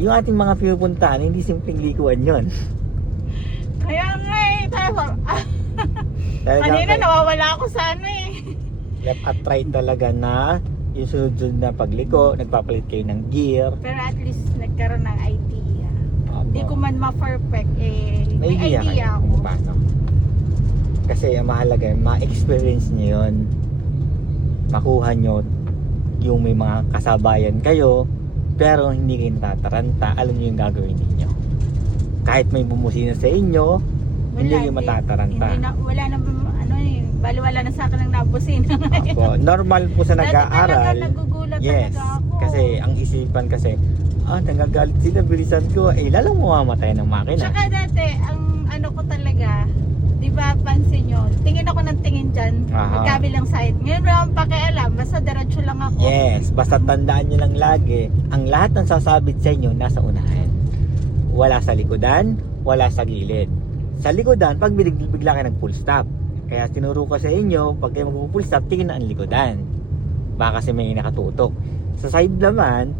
yung ating mga pinupuntahan, hindi simpleng likuan yon. Kaya nga eh, Talagang kanina nawawala ako sa ano eh. left at right talaga na yung sunod-sunod na pagliko, nagpapalit kayo ng gear. Pero at least nagkaroon ng idea. Opo. Hindi ko man ma-perfect eh. May Idea kayo idea ako. kung paano. Kasi ang mahalaga, ma-experience nyo yun. Makuha nyo yung may mga kasabayan kayo, pero hindi kayo natataranta. Alam nyo yung gagawin ninyo. Kahit may bumusina sa inyo, hindi kayo matataranta. Hindi na, wala na, ano eh, baliwala na sa akin ang nabusina. Opo, normal po sa Dati nag-aaral. talaga nagugulat Yes, talaga ako. kasi ang isipan kasi, nagagalit sila, bilisan ko, lalong mamamatay ng makina. Tsaka dati, ang ano ko talaga, di ba pansin nyo, tingin ako ng tingin dyan, Aha. magkabilang side. Ngayon wala akong pakialam, basta diretso lang ako. Yes, basta tandaan nyo lang lagi, ang lahat ng sasabit sa inyo nasa unahan. Wala sa likodan, wala sa gilid. Sa likodan, pag bigla kayo nag full stop. Kaya tinuro ko sa inyo, pag kayo mag-full stop, tingin na ang likodan. Baka kasi may nakatutok. Sa side naman,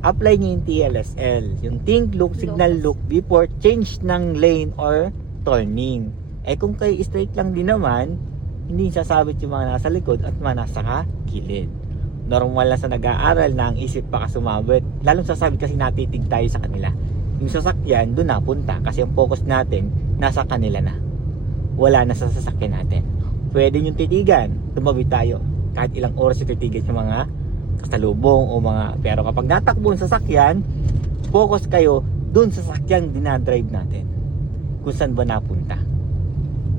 apply nyo yung TLSL. Yung think, look, signal, look before change ng lane or turning. Kung kayo straight lang din naman, hindi sasabit yung mga nasa likod at mga nasa gilid. Normal lang sa nag-aaral na ang isip baka sumabit. Lalong sasabit kasi natitig tayo sa kanila. Yung sasakyan, doon napunta kasi ang focus natin nasa kanila na. Wala na sa sasakyan natin. Pwede yung titigan, tumabi tayo. Kahit ilang oras yung titigan yung mga kasalubong o mga... Pero kapag natakbo ang sasakyan, focus kayo doon sa sasakyang dinadrive natin. Kung saan ba napunta.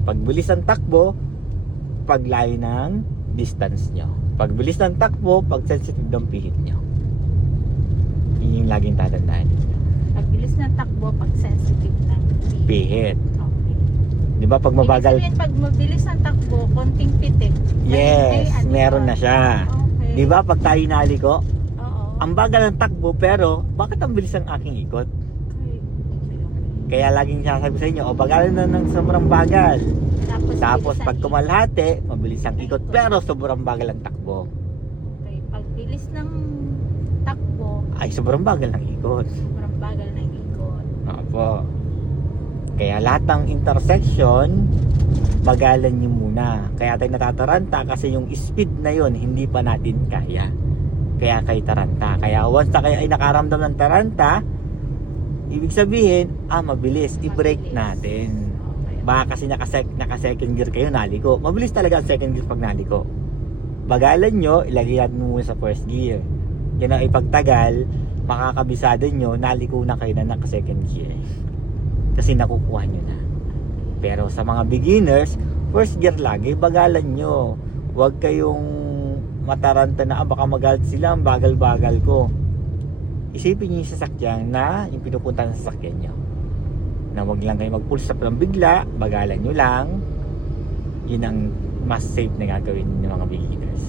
Pagbilis ng takbo, paglayo ng distance nyo. Pagbilis ng takbo, pag sensitive ng pihit nyo. Yun yung laging tatandaan. Pagbilis ng takbo, pag sensitive ng Pihit. Okay. Di ba pag mabagal? Ibig sabihin, pag mabilis ang takbo, konting pitik. Yes, ano meron yun? na siya. Okay. Di ba pag tayo naliko, Oo. ang bagal ng takbo pero bakit ang bilis ang aking ikot? Okay. Kaya laging sasabi sa inyo, bagalan na ng sobrang bagal. Tapos bilisan pag ikot. kumalhati, mabilis ang ikot pero sobrang bagal ang takbo. Okay. Pag bilis ng takbo, Ay, sobrang bagal ng ikot. sobrang bagal ng ikot. Opo. Kaya lahat ng intersection, bagalan nyo muna. Kaya tayo natataranta kasi yung speed na yon hindi pa natin kaya. Kaya kayo taranta. Kaya once na kayo ay nakaramdam ng taranta, ibig sabihin, mabilis. I-brake Mabilis. natin. Okay. Baka kasi naka second gear kayo, naliko. Mabilis talaga ang second gear pag naliko. Bagalan nyo, ilagay natin muna sa first gear. Yan ang ipagtagal, makakabisado nyo, naliko na kayo na naka second gear. Kasi nakukuha nyo na. Pero sa mga beginners, first gear lagi, bagalan nyo. Huwag kayong mataranta na, baka magalit sila, ang bagal-bagal ko. Isipin nyo yung sasakyan na yung pinupunta ng sasakyan nyo. Na wag lang kayo mag-full stop lang bigla, bagalan nyo lang. Yun ang mas safe na gagawin ng mga beginners.